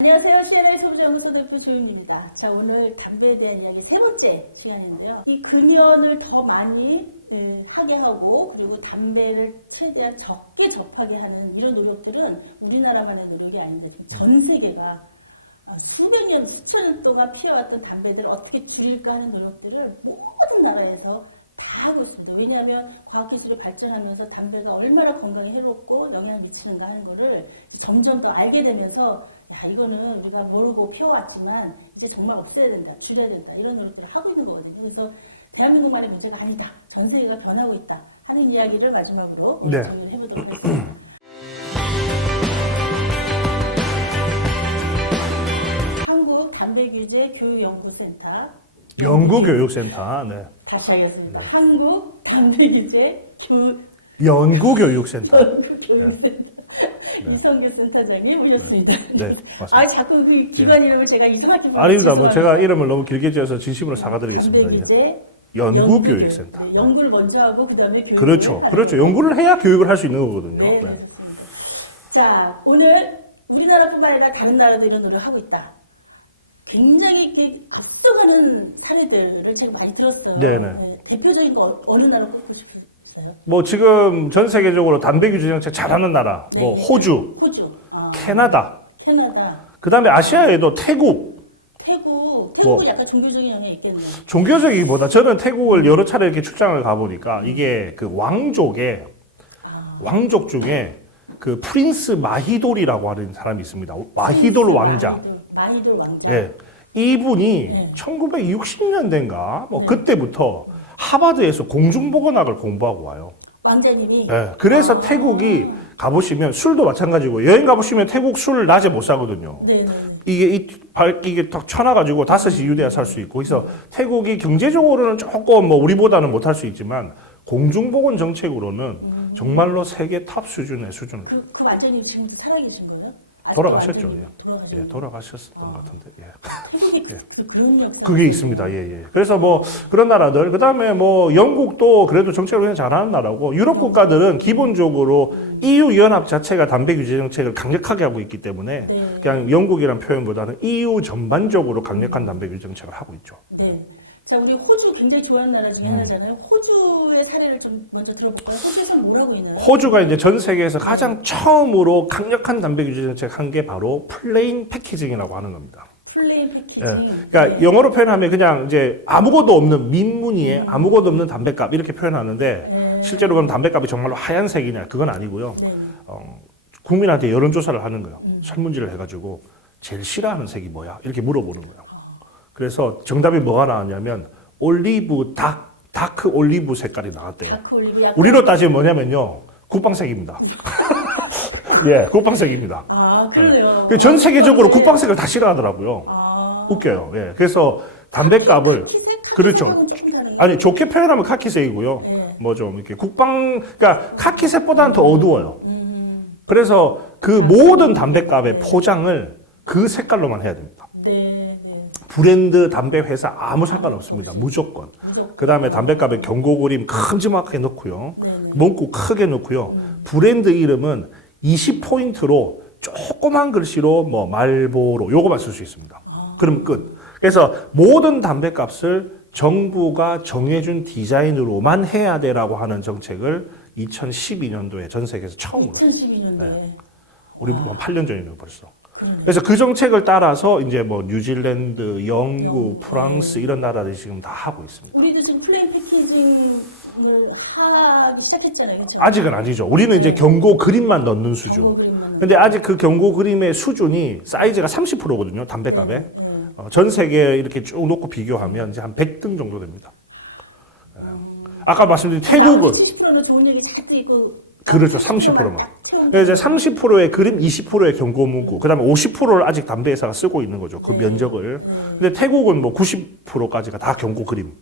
안녕하세요. CNI 소비자연구소 대표 조윤입니다. 자, 오늘 담배에 대한 이야기 세 번째 시간인데요. 이 금연을 더 많이 하게 하고 그리고 담배를 최대한 적게 접하게 하는 이런 노력들은 우리나라만의 노력이 아닌데 지금 전 세계가 수백 년, 수천 년 동안 피해왔던 담배들을 어떻게 줄일까 하는 노력들을 모든 나라에서 다 하고 있습니다. 왜냐하면 과학기술이 발전하면서 담배가 얼마나 건강에 해롭고 영향을 미치는가 하는 거를 점점 더 알게 되면서 야, 이거는 우리가 모르고 피워왔지만 이제 정말 없애야 된다, 줄여야 된다 이런 노력들을 하고 있는 거거든요. 그래서 대한민국만의 문제가 아니다. 전 세계가 변하고 있다 하는 이야기를 마지막으로 정리를 해보도록 하겠습니다. 한국담배규제교육연구센터 연구교육센터, 네. 다시 하겠습니다. 한국담배규제 연구교육센터. 연구교육센터 네. 이성규 센터장님 오셨습니다. 네, 맞습니다. 자꾸 그 기관 이름을 제가 이상하게 아닙니다. 뭐 제가 이름을 너무 길게 지어서 진심으로 사과드리겠습니다. 담배규제 연구교육센터. 네, 연구를 먼저 하고 그다음에 교육을 그렇죠. 연구를 해야 교육을 할 수 있는 거거든요. 네, 네. 그렇습니다. 자, 오늘 우리나라뿐만 아니라 다른 나라도 이런 노력을 하고 있다. 굉장히 이렇게 앞서가는 사례들을 제가 많이 들었어요. 네네. 네, 대표적인 거 어느 나라 꼽고 싶으세요? 뭐 지금 전 세계적으로 담배 규제 정책 잘하는 나라, 네, 뭐 네. 호주, 캐나다, 그다음에 아시아에도 태국은 약간 종교적인 영향이 있겠네요. 종교적이기보다 저는 태국을 여러 차례 이렇게 출장을 가보니까 이게 그 왕족 중에 그 프린스 마히돌이라고 하는 사람이 있습니다. 마히돌 왕자. 마히돌 왕자. 네. 이분이 네. 1960년대인가 뭐 네. 그때부터 하버드에서 공중보건학을 공부하고 와요. 왕자님이. 네. 그래서 태국이 가보시면 술도 마찬가지고 여행 가보시면 태국 술 낮에 못 사거든요. 네. 이게 딱 쳐놔가지고 5시 이후돼야 살 수 있고 그래서 태국이 경제적으로는 조금 뭐 우리보다는 못할 수 있지만 공중보건 정책으로는 정말로 세계 탑 수준의 수준을. 그 왕자님 지금도 살아계신 거예요? 돌아가셨죠. 돌아가셨죠. 예, 돌아가셨던 것 같은데. 예. 태국이 그런 역사. 그게 있습니다. 예. 그래서 뭐 그런 나라들, 그 다음에 뭐 영국도 그래도 정책을 그냥 잘하는 나라고 유럽 국가들은 기본적으로 EU 연합 자체가 담배 규제 정책을 강력하게 하고 있기 때문에 네. 그냥 영국이란 표현보다는 EU 전반적으로 강력한 담배 규제 정책을 하고 있죠. 네. 자, 우리 호주 굉장히 좋아하는 나라 중에 하나잖아요. 호주의 사례를 좀 먼저 들어볼까요? 호주에서는 뭘 하고 있나요? 호주가 이제 전 세계에서 가장 처음으로 강력한 담배 규제 정책 한 게 바로 플레인 패키징이라고 하는 겁니다. 플레인 패키징. 예. 그러니까 영어로 표현하면 그냥 이제 아무것도 없는 민무늬에 아무것도 없는 담배값 이렇게 표현하는데 실제로 그럼 담배값이 정말로 하얀색이냐 그건 아니고요. 네. 국민한테 여론조사를 하는 거예요. 설문지를 해가지고 제일 싫어하는 색이 뭐야 이렇게 물어보는 거예요. 그래서 정답이 뭐가 나왔냐면 올리브 다크 올리브 색깔이 나왔대요. 다크 올리브 약간. 우리로 따지면 뭐냐면요 국방색입니다. 예, 국방색입니다. 그러네요. 전 세계적으로 국방색을 다 싫어하더라고요. 아. 웃겨요. 예, 그래서 담배값을 그렇죠. 아니 좋게 표현하면 카키색이고요. 네. 뭐 좀 이렇게 그러니까 카키색보다는 더 어두워요. 그래서 그 모든 담배값의 포장을 그 색깔로만 해야 됩니다. 네. 브랜드 담배 회사 아무 상관없습니다. 무조건. 그 다음에 담배값에 경고 그림 큼지막하게 넣고요. 문구 크게 넣고요. 브랜드 이름은 20포인트로 조그만 글씨로 뭐 말보로 요거만 쓸 수 있습니다. 그럼 끝. 그래서 모든 담배값을 정부가 정해준 디자인으로만 해야 되라고 하는 정책을 2012년도에 전 세계에서 처음으로. 2012년도에. 네. 우리 8년 전이네요 벌써. 그래서 그 정책을 따라서 이제 뭐 뉴질랜드, 영국, 프랑스 이런 나라들이 지금 다 하고 있습니다. 우리도 지금 플레인 패키징을 하기 시작했잖아요. 그렇죠? 아직은 아니죠. 우리는 이제 경고 그림만 넣는 수준. 근데 아직 그 경고 그림의 수준이 사이즈가 30%거든요. 담배값에. 전 세계 이렇게 쭉 놓고 비교하면 이제 한 100등 정도 됩니다. 아까 말씀드린 태국은 70%는 좋은 얘기 잘 있고. 그렇죠. 30%만. 이제 30%의 그림, 20%의 경고 문구, 그다음에 50%를 아직 담배 회사가 쓰고 있는 거죠. 그 면적을. 근데 태국은 뭐 90%까지가 다 경고 그림.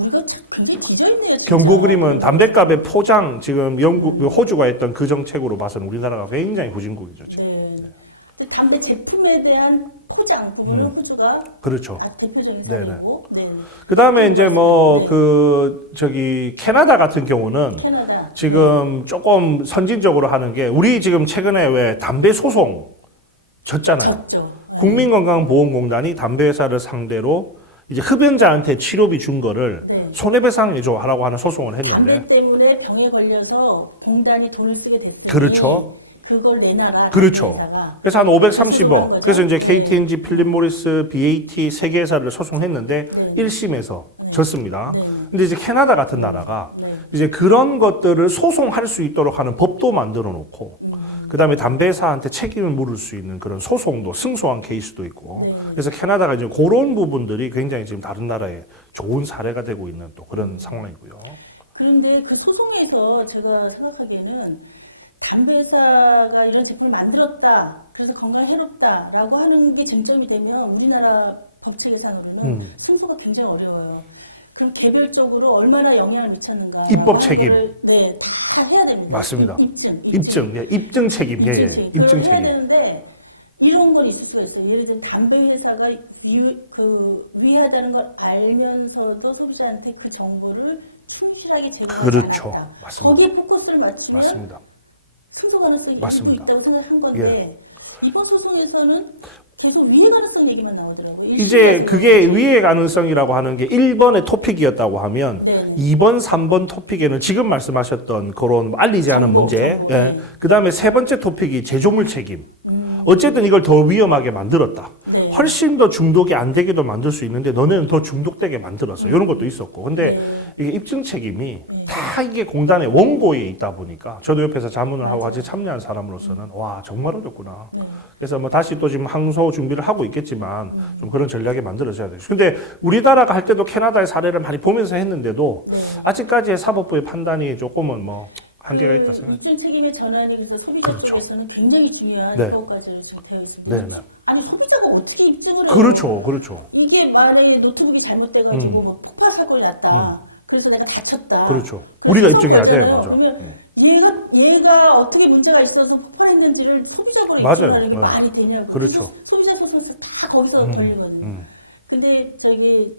우리가 굉장히 뒤져있네요. 경고 그림은 담배값의 포장, 지금 호주가 했던 그 정책으로 봐서는 우리나라가 굉장히 후진국이죠. 지금. 네. 담배 제품에 대한 포장 부분은 호주가 그렇죠. 대표적인 사례고. 네. 그다음에 이제 뭐 캐나다 같은 경우는 지금 조금 선진적으로 하는 게 우리 지금 최근에 왜 담배 소송 졌잖아요. 졌죠. 국민건강보험공단이 담배 회사를 상대로 이제 흡연자한테 치료비 준 거를 네. 손해배상해줘 하라고 하는 소송을 했는데. 담배 때문에 병에 걸려서 공단이 돈을 쓰게 됐으니 그렇죠. 그걸 내놔라. 그렇죠. 회사가. 그래서 한 소송한 530억. 거죠. 그래서 이제 네. KT&G, 필립모리스, BAT 세 개 회사를 소송했는데 네. 1심에서 졌습니다. 네. 근데 이제 캐나다 같은 나라가 네. 이제 그런 것들을 소송할 수 있도록 하는 법도 만들어 놓고 그다음에 담배 회사한테 책임을 물을 수 있는 그런 소송도 승소한 케이스도 있고 네. 그래서 캐나다가 이제 그런 부분들이 굉장히 지금 다른 나라에 좋은 사례가 되고 있는 또 그런 상황이고요. 그런데 그 소송에서 제가 생각하기에는 담배 회사가 이런 제품을 만들었다. 그래서 건강에 해롭다라고 하는 게 쟁점이 되면 우리나라 법체계상으로는 승소가 굉장히 어려워요. 그럼 개별적으로 얼마나 영향을 미쳤는가. 입법 책임. 네, 다 해야 됩니다. 맞습니다. 입증. 입증 책임. 예, 예. 입증 책임. 그걸 입증 해야 책임. 되는데 이런 건 있을 수가 있어요. 예를 들면 담배 회사가 위하다는 걸 알면서도 소비자한테 그 정보를 충실하게 제공하지 그렇죠. 않았다. 맞습니다. 거기에 포커스를 맞추면 맞습니다. 승소 가능성이 일부 맞습니다. 있다고 생각한 건데 이번 소송에서는 계속 위해 가능성 얘기만 나오더라고요. 이제 그게 위의 가능성이라고 하는 게 1번의 토픽이었다고 하면 네네. 2번, 3번 토픽에는 지금 말씀하셨던 그런 알리지 않은 정보, 문제, 정보, 예. 네. 그다음에 세 번째 토픽이 제조물 책임. 어쨌든 이걸 더 위험하게 만들었다. 네. 훨씬 더 중독이 안 되게도 만들 수 있는데 너네는 더 중독되게 만들었어. 이런 것도 있었고. 근데 이게 입증 책임이 다 이게 공단의 원고에 있다 보니까 저도 옆에서 자문을 하고 같이 참여한 사람으로서는 와, 정말 어렵구나. 그래서 뭐 다시 또 지금 항소 준비를 하고 있겠지만 좀 그런 전략이 만들어져야 돼요. 근데 우리나라가 할 때도 캐나다의 사례를 많이 보면서 했는데도 아직까지의 사법부의 판단이 조금은 뭐 한계가 있다 생각합니다. 입증 책임의 전환이 그래서 소비자 그렇죠. 쪽에서는 굉장히 중요한 네. 사고까지 지금 되어 있습니다. 네, 네. 아니 소비자가 어떻게 입증을 해요? 그렇죠, 그렇죠. 이게 만약에 노트북이 잘못돼가지고 뭐 폭발 사건이 났다. 그래서 내가 다쳤다. 그렇죠. 우리가 입증해야 돼, 걸잖아요. 맞아. 그러면 얘가 어떻게 문제가 있어서 폭발했는지를 소비자로 맞아요. 입증하는 게 네. 말이 되냐고. 그렇죠. 그래서 소비자 소송에서 다 거기서 걸리거든요. 근데 저기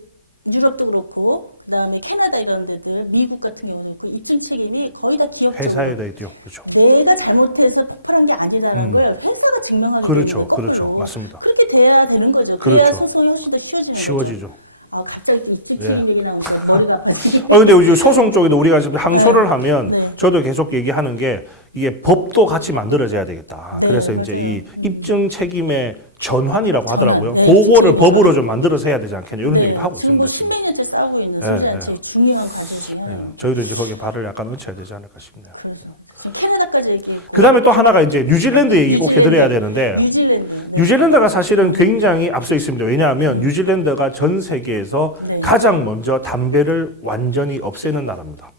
유럽도 그렇고 그다음에 캐나다 이런 데들, 미국 같은 경우도 그렇고 입증 책임이 거의 다 기업 회사에 다 있죠. 그렇죠. 내가 잘못해서 폭발한 게 아니다라는 걸 회사가 증명하기 그렇죠, 때문에 그렇죠. 거꾸로. 맞습니다. 그렇게 돼야 되는 거죠. 그렇죠. 그래야 소송이 훨씬 더 쉬워지는 거죠. 쉬워지죠. 갑자기 입증 예. 책임 얘기 나오니까 머리가 아파지고. 근데 요즘 소송 쪽에도 우리가 지금 항소를 하면 네. 저도 계속 얘기하는 게 이게 법도 같이 만들어져야 되겠다. 네, 그래서 이제 맞아요. 이 입증 책임의 전환이라고 하더라고요. 네. 그거를 법으로 좀 만들어서 해야 되지 않겠냐 이런 네, 얘기도 하고 지금 있습니다. 뭐 지금. 십몇 년째 싸우고 있는 네, 소비자한테 네. 제일 중요한 과제고요. 예, 저희도 이제 거기에 발을 약간 얹혀야 되지 않을까 싶네요. 그래서 지금 캐나다까지 얘기했고 그 다음에 또 하나가 이제 뉴질랜드 얘기 꼭 해드려야 되는데 뉴질랜드. 뉴질랜드가 사실은 굉장히 앞서 있습니다. 왜냐하면 뉴질랜드가 전 세계에서 네. 가장 먼저 담배를 완전히 없애는 나라입니다.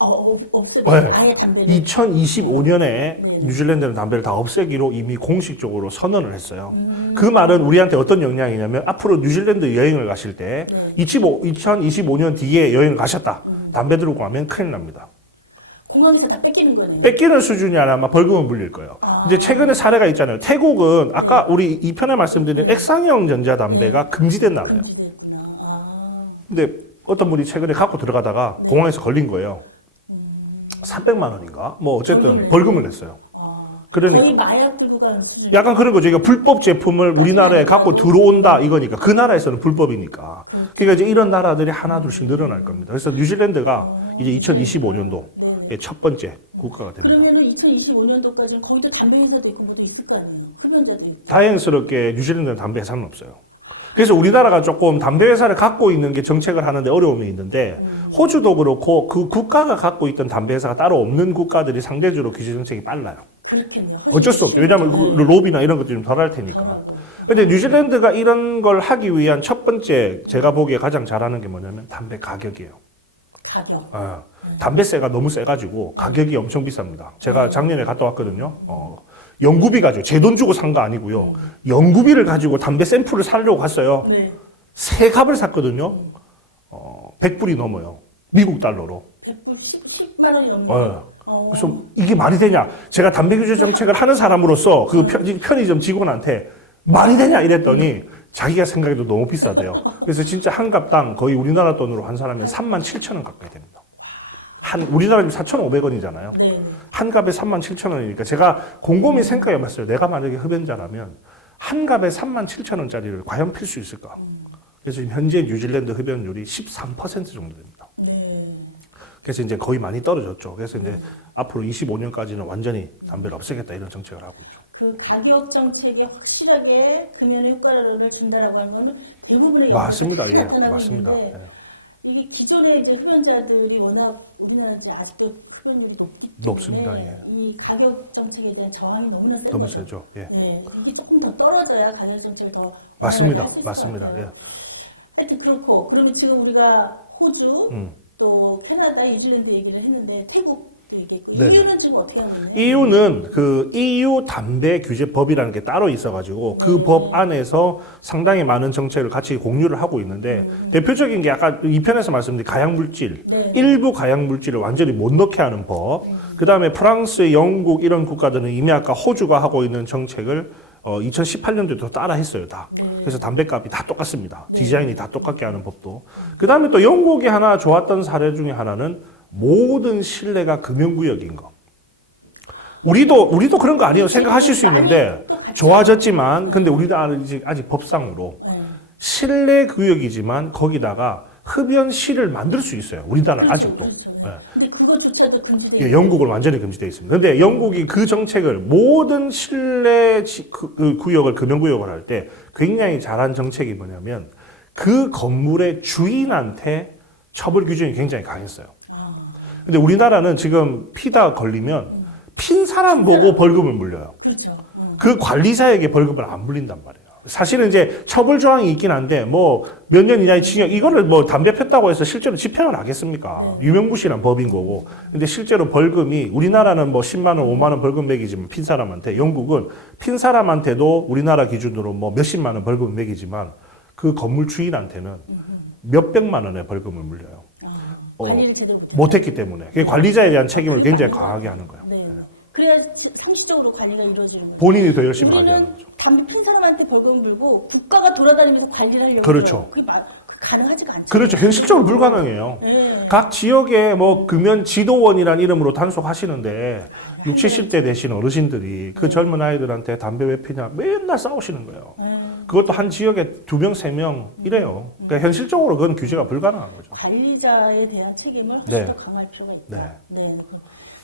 없애고 네. 아예 담배를 2025년에 네. 뉴질랜드는 담배를 다 없애기로 이미 공식적으로 선언을 했어요. 그 말은 우리한테 어떤 영향이냐면 앞으로 뉴질랜드 여행을 가실 때 네. 2025년 뒤에 여행을 가셨다. 담배 들고 가면 큰일 납니다. 공항에서 다 뺏기는 거네요. 뺏기는 수준이 아니라 아마 벌금은 물릴 거예요. 이제 최근에 사례가 있잖아요. 태국은 아까 우리 2편에 말씀드린 액상형 전자담배가 금지된 나라예요. 금지됐구나. 근데 어떤 분이 최근에 갖고 들어가다가 공항에서 걸린 거예요. 300만 원인가? 뭐 어쨌든 벌금을 냈어요. 그러니까 거의 마약 들고 가는 수준. 약간 그런 거죠. 이거 불법 제품을 우리나라에 갖고 들어온다 이거니까 그 나라에서는 불법이니까. 그러니까 이제 이런 나라들이 하나 둘씩 늘어날 겁니다. 그래서 뉴질랜드가 이제 2025년도에 첫 번째 국가가 됩니다. 그러면은 2025년도까지는 거기도 담배 회사도 있고 뭐도 있을 거 아니에요. 흡연자도 있고. 다행스럽게 뉴질랜드는 담배 회사는 없어요. 그래서 우리나라가 조금 담배 회사를 갖고 있는 게 정책을 하는데 어려움이 있는데 호주도 그렇고 그 국가가 갖고 있던 담배 회사가 따로 없는 국가들이 상대적으로 규제 정책이 빨라요. 그렇겠네요. 어쩔 수 없죠. 왜냐하면 그 로비나 이런 것들이 좀 덜 할 테니까. 덜하고. 근데 뉴질랜드가 이런 걸 하기 위한 첫 번째 제가 보기에 가장 잘하는 게 뭐냐면 담배 가격이에요. 가격. 담배세가 너무 세가지고 가격이 엄청 비쌉니다. 제가 작년에 갔다 왔거든요. 연구비 가지고 제 돈 주고 산 거 아니고요. 연구비를 가지고 담배 샘플을 사려고 갔어요. 네. 세 갑을 샀거든요. 100불이 넘어요. 미국 달러로. 100불 10만 원이 넘는 네. 거. 그래서 이게 말이 되냐? 제가 담배 규제 정책을 하는 사람으로서 그 편의점 직원한테 말이 되냐 이랬더니 자기가 생각해도 너무 비싸대요. 그래서 진짜 한 갑당 거의 우리나라 돈으로 한 사람이 37,000원 가까이 됩니다. 우리나라 지금 4,500원이잖아요. 네. 한 갑에 37,000원이니까 제가 곰곰이 생각해봤어요. 내가 만약에 흡연자라면 한 갑에 37,000원짜리를 과연 필 수 있을까? 그래서 지금 현재 뉴질랜드 흡연율이 13% 정도 됩니다. 네. 그래서 이제 거의 많이 떨어졌죠. 그래서 이제 앞으로 25년까지는 완전히 담배를 없애겠다 이런 정책을 하고 있죠. 그 가격 정책이 확실하게 금연의 효과를 준다라고 하는 거는 대부분의 맞습니다. 연구가 다 예, 나타나고 맞습니다. 있는데 예. 이게 기존의 이제 흡연자들이 워낙 우리나라 이제 아직도 흡연율이 높기 때문에 높습니다. 예. 이 가격 정책에 대한 저항이 너무나 센 너무 거죠. 세죠. 예. 네, 이게 조금 더 떨어져야 가격 정책을 더 맞습니다. 할수 있을 맞습니다. 것 예. 같아요. 하여튼 그렇고 그러면 지금 우리가 호주 또 캐나다, 뉴질랜드 얘기를 했는데 태국 얘기했고 네네. EU는 지금 어떻게 하고 있나요? EU는 그 EU 담배 규제법이라는 게 따로 있어가지고 그 네. 법 안에서 상당히 많은 정책을 같이 공유를 하고 있는데 대표적인 게 아까 2편에서 말씀드린 가약 물질, 네. 일부 가약 물질을 완전히 못 넣게 하는 법. 그 다음에 프랑스, 영국 이런 국가들은 이미 아까 호주가 하고 있는 정책을 2018년도에도 따라 했어요, 다. 네. 그래서 담배값이 다 똑같습니다. 디자인이 다 똑같게 하는 법도. 그 다음에 또 영국이 하나 좋았던 사례 중에 하나는 모든 실내가 금연구역인 거. 우리도 그런 거 아니에요. 생각하실 수 있는데 좋아졌지만, 근데 우리도 아직 법상으로 네. 실내 구역이지만 거기다가 흡연실을 만들 수 있어요. 우리나라는 그렇죠, 아직도. 그렇죠. 예. 근데 그거조차도 금지돼. 예, 영국은 완전히 금지되어 있습니다. 근데 영국이 그 정책을 모든 실내 그 구역을 금연구역을 할 때 굉장히 잘한 정책이 뭐냐면 그 건물의 주인한테 처벌 규정이 굉장히 강했어요. 아, 근데 우리나라는 지금 피다 걸리면 핀 사람 보고 벌금을 물려요. 그렇죠. 그 관리자에게 벌금을 안 물린단 말이에요. 사실은 이제 처벌 조항이 있긴 한데 뭐 몇 년 이하의 징역 이거를 뭐 담배 폈다고 해서 실제로 집행을 하겠습니까? 네. 유명무실한 법인 거고. 근데 실제로 벌금이 우리나라는 뭐 10만 원, 5만 원 벌금 매기지만 핀 사람한테 영국은 핀 사람한테도 우리나라 기준으로 뭐 몇십만 원 벌금 매기지만 그 건물 주인한테는 몇백만 원의 벌금을 물려요. 관리를 제대로 못했기 때문에. 그게 관리자에 대한 책임을 굉장히 강하게 하는 거예요. 네. 그래야 상시적으로 관리가 이루어지는 거죠. 본인이 더 열심히 관리하는 우리는 거죠. 담배 핀 사람한테 벌금을 물고 국가가 돌아다니면서 관리를 하려고 그렇죠. 해요. 그게 가능하지가 않죠. 그렇죠. 현실적으로 불가능해요. 네. 각 지역에 뭐 금연 지도원이라는 이름으로 단속하시는데 60, 70대 되신 어르신들이 그 젊은 아이들한테 담배 왜 피냐 맨날 싸우시는 거예요. 그것도 한 지역에 2명, 3명 이래요. 그러니까 현실적으로 그건 규제가 불가능한 거죠. 관리자에 대한 책임을 훨씬 네. 더 강할 필요가 있다. 네. 네.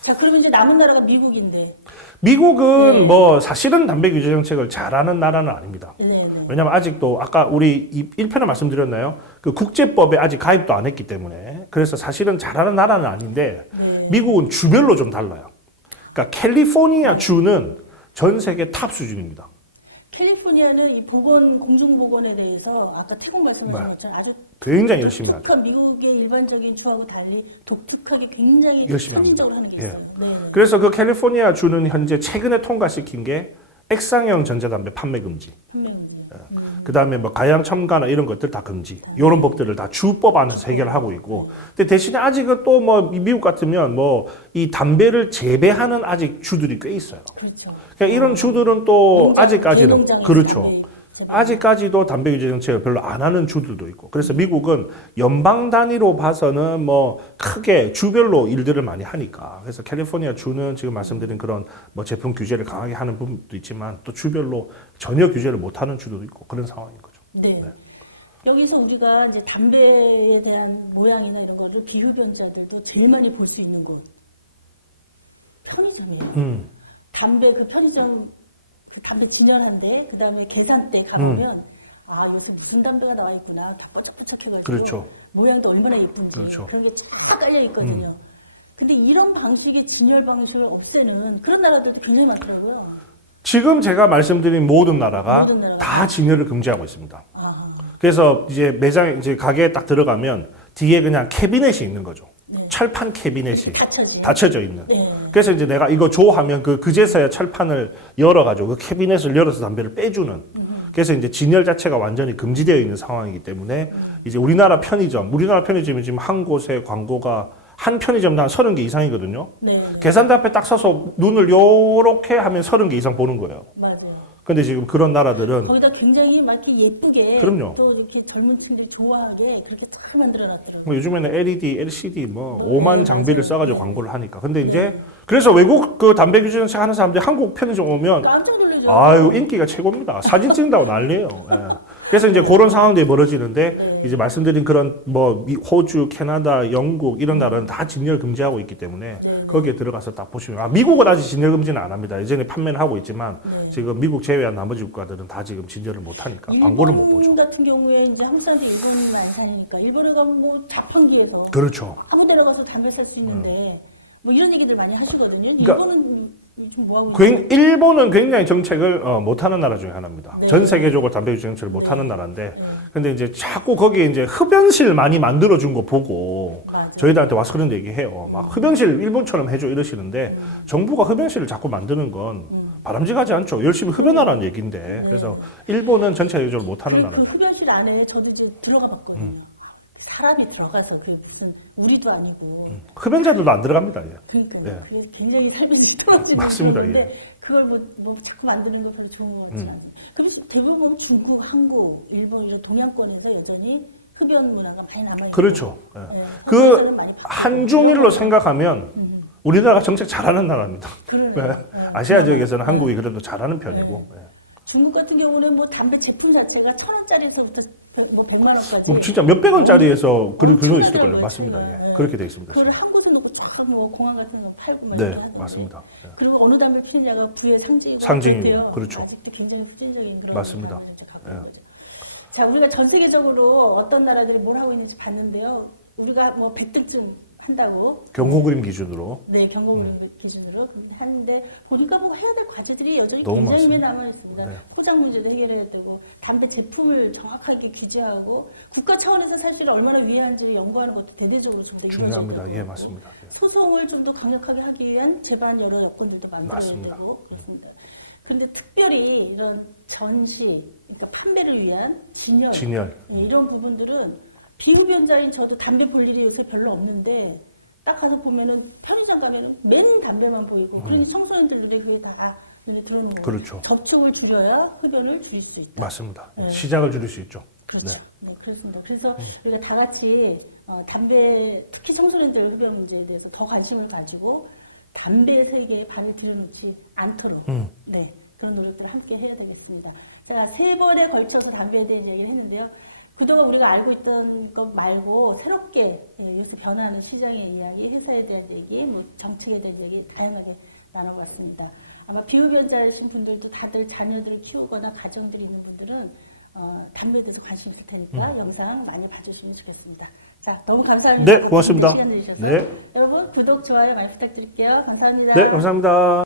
자, 그러면 이제 남은 나라가 미국인데. 미국은 네. 뭐 사실은 담배 규제 정책을 잘하는 나라는 아닙니다. 네, 네. 왜냐하면 아직도 아까 우리 1편에 말씀드렸나요? 그 국제법에 아직 가입도 안 했기 때문에 그래서 사실은 잘하는 나라는 아닌데 네. 미국은 주별로 좀 달라요. 그러니까 캘리포니아 주는 전 세계 탑 수준입니다. 캘리포니아는 이 공중보건에 대해서 아까 태국 말씀하신 것처럼 아주 굉장히 열심히 하죠. 독특한 미국의 일반적인 주하고 달리 독특하게 굉장히 열심히 선진적으로 하는 게 예. 있어요. 네. 그래서 그 캘리포니아 주는 현재 최근에 통과시킨 게 액상형 전자담배 판매 금지. 판매금지. 그 다음에 뭐 가양 첨가나 이런 것들 다 금지. 이런 법들을 다 주법 안에서 해결하고 있고. 근데 대신에 아직은 또 뭐 미국 같으면 뭐 이 담배를 재배하는 아직 주들이 꽤 있어요. 그렇죠. 그러니까 이런 주들은 또 아직까지는 농장에 그렇죠. 담배 재배. 아직까지도 담배 규제 정책을 별로 안 하는 주들도 있고. 그래서 미국은 연방 단위로 봐서는 뭐 크게 주별로 일들을 많이 하니까. 그래서 캘리포니아 주는 지금 말씀드린 그런 뭐 제품 규제를 강하게 하는 부분도 있지만 또 주별로 전혀 규제를 못 하는 주도 있고 그런 상황인 거죠. 네. 네. 여기서 우리가 이제 담배에 대한 모양이나 이런 거를 비흡연자들도 제일 많이 볼 수 있는 곳. 편의점이에요. 담배 그 편의점 그 담배 진열한데 그 다음에 계산대 가보면 아 요새 무슨 담배가 나와 있구나 다 뻐쩍뻐쩍해가지고 그렇죠. 모양도 얼마나 예쁜지 그렇죠. 그런 게 쫙 깔려 있거든요. 근데 이런 방식의 진열 방식을 없애는 그런 나라들도 굉장히 많더라고요. 지금 제가 말씀드린 모든 나라가 모든 나라가. 다 진열을 금지하고 있습니다. 아하. 그래서 이제 매장 이제 가게에 딱 들어가면 뒤에 그냥 캐비넷이 있는 거죠. 네. 철판 캐비넷이 닫혀져 있는. 네. 그래서 이제 내가 이거 줘 하면 그제서야 철판을 열어가지고 그 캐비넷을 열어서 담배를 빼주는. 그래서 이제 진열 자체가 완전히 금지되어 있는 상황이기 때문에 이제 우리나라 편의점이 지금 한 곳에 광고가 한 편의점당 30개 이상이거든요. 네. 계산대 앞에 딱 서서 눈을 요렇게 하면 30개 이상 보는 거예요. 맞아요. 근데 지금 그런 나라들은 거기다 굉장히 막 막 이렇게 예쁘게 그럼요. 또 이렇게 젊은 층들이 좋아하게 그렇게 다 만들어놨더라고요. 뭐 요즘에는 LED, LCD 뭐 오만 장비를 써가지고 광고를 하니까. 근데 이제 그래서 외국 그 담배 규제정책 하는 사람들이 한국 편의점 오면 깜짝 놀라죠. 아유 인기가 최고입니다. 사진 찍는다고 난리예요. 예. 그래서 이제 그런 상황들이 벌어지는데 네. 이제 말씀드린 그런 뭐 호주, 캐나다, 영국 이런 나라는 다 진열 금지하고 있기 때문에 네. 거기에 들어가서 딱 보시면 미국은 아직 진열 금지는 안 합니다. 예전에 판매는 하고 있지만 네. 지금 미국 제외한 나머지 국가들은 다 지금 진열을 못 하니까 광고를 못 보죠. 일본 같은 경우에 이제 한국 사람들이 일본만 사니까 일본에 가면 뭐 자판기에서 그렇죠. 아무 데나 가서 담배 살 수 있는데 뭐 이런 얘기들 많이 하시거든요. 그러니까 일본은 요즘 뭐 하고 있어요? 일본은 굉장히 정책을 못하는 나라 중에 하나입니다. 네. 전 세계적으로 담배 규제 정책을 네. 못하는 나라인데, 네. 근데 이제 자꾸 거기에 이제 흡연실 많이 만들어준 거 보고 맞아요. 저희들한테 와서 그런 얘기해요. 막 흡연실 일본처럼 해줘 이러시는데 정부가 흡연실을 자꾸 만드는 건 바람직하지 않죠. 열심히 흡연하라는 얘기인데, 네. 그래서 일본은 전체적으로 못하는 그 나라죠. 흡연실 안에 저도 이제 들어가 봤거든요. 사람이 들어가서 그 무슨 우리도 아니고 흡연자들도 안 들어갑니다. 예. 그러니까요. 네. 그게 굉장히 삶이 떨어지는 맞습니다, 건데 그걸 뭐 자꾸 만드는 거 별로 좋은 것 같지 않아요. 그래서 대부분 중국, 한국, 일본 이런 동양권에서 여전히 흡연 문화가 많이 남아있어요. 그렇죠. 예. 네, 그 흡연자는 많이 한중일로 생각하면 우리나라가 정책 잘하는 나라입니다. 그러네요. 네. 네. 아시아 지역에서는 한국이 그래도 잘하는 편이고. 예. 중국 같은 경우는 뭐 담배 제품 자체가 1,000원짜리에서부터 뭐 100만 원까지. 뭐 진짜 몇백 원짜리에서 그런 수 있을 걸요. 엄청나더라고요, 맞습니다. 진짜. 예. 네. 그렇게 돼 있습니다. 그거를 지금. 한 곳에 놓고 쫙 뭐 공항 같은 거 팔고 막 네, 이렇게 하던데. 맞습니다. 예. 그리고 어느 담배 피느냐가 부의 상징이고 상징이고, 같아요. 그렇죠. 아직도 굉장히 후진적인 그런 맞습니다. 마음을 이제 갖고 예. 있는 거죠. 자, 우리가 전 세계적으로 어떤 나라들이 뭘 하고 있는지 봤는데요. 우리가 뭐 100등증 한다고 경고 그림 기준으로 네, 경공 기준으로 하는데 보니까 뭐 해야 될 과제들이 여전히 너무 굉장히 많습니다. 남아 있습니다. 네. 포장 문제도 해결해야 되고 담배 제품을 정확하게 규제하고 국가 차원에서 사실 얼마나 위해하는지 연구하는 것도 대대적으로 좀 더 중요합니다. 예, 맞습니다. 예. 소송을 좀 더 강력하게 하기 위한 제반 여러 여건들도 만들어야 맞습니다. 되고 있습니다. 그런데 특별히 이런 전시, 그러니까 판매를 위한 진열, 진열. 이런 부분들은 비흡연자인 저도 담배 볼 일이 요새 별로 없는데 딱 가서 보면은 편의점 가면은 맨 담배만 보이고 그러니 청소년들 눈에 그게 다 눈에 들어오는 거예요. 그렇죠. 접촉을 줄여야 흡연을 줄일 수 있다. 맞습니다. 네. 시작을 줄일 수 있죠. 그렇죠. 네. 네, 그렇습니다. 그래서 우리가 다 같이 담배, 특히 청소년들 흡연 문제에 대해서 더 관심을 가지고 담배 세계에 발을 들여놓지 않도록 네, 그런 노력들을 함께 해야 되겠습니다. 자, 3번에 걸쳐서 담배에 대한 이야기를 했는데요. 그동안 우리가 알고 있던 것 말고 새롭게 요새 변화하는 시장의 이야기, 회사에 대한 얘기, 뭐 정책에 대한 얘기 다양하게 나눠봤습니다. 아마 비흡연자이신 분들도 다들 자녀들을 키우거나 가정들이 있는 분들은 담배에 대해서 관심이 있을 테니까 영상 많이 봐주시면 좋겠습니다. 자, 너무 감사합니다. 네, 고맙습니다. 시간 내주셔서. 네. 여러분 구독, 좋아요 많이 부탁드릴게요. 감사합니다. 네, 감사합니다.